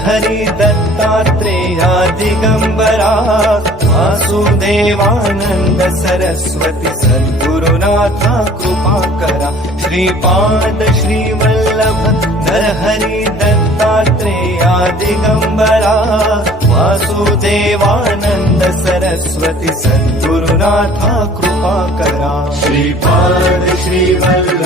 नरहरि दत्तात्रेया दिगंबरा वासुदेवानंद सरस्वती सद्गुरुनाथा कृपा करा श्रीपाद श्रीवल्लभ नरहरि दत्तात्रेया दिगंबरा वासुदेवानंद सरस्वती सद्गुरुनाथा कृपा करा श्रीपाद श्रीवल्लभ